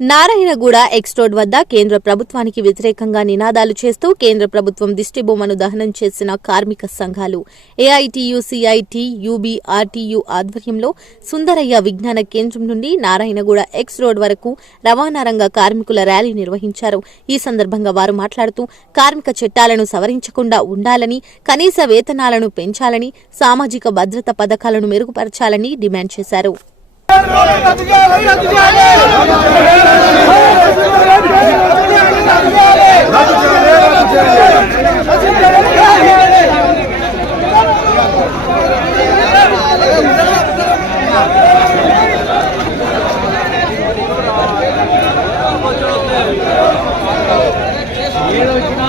Narayanguda X road వద్ద కేంద్ర ప్రభుత్వానికి వ్యతిరేకంగా నినాదాలు చేస్తూ కేంద్ర ప్రభుత్వం దిష్టిబొమ్మను దహనం చేసిన కార్మిక సంఘాలు. ఏఐటియు సిఐటి ఆధ్వర్యంలో సుందరయ్య విజ్ఞాన కేంద్రం నుండి నారాయణగూడ ఎక్స్ రోడ్ వరకు రవాణా రంగ కార్మికుల ర్యాలీ నిర్వహించారు. ఈ సందర్భంగా వారు మాట్లాడుతూ కార్మిక చట్టాలను సవరించకుండా ఉండాలని కనీస వేతనాలను పెంచాలని సామాజిక భద్రత పథకాలను మెరుగుపరచాలని డిమాండ్ చేశారు. ఏడొచ్చినా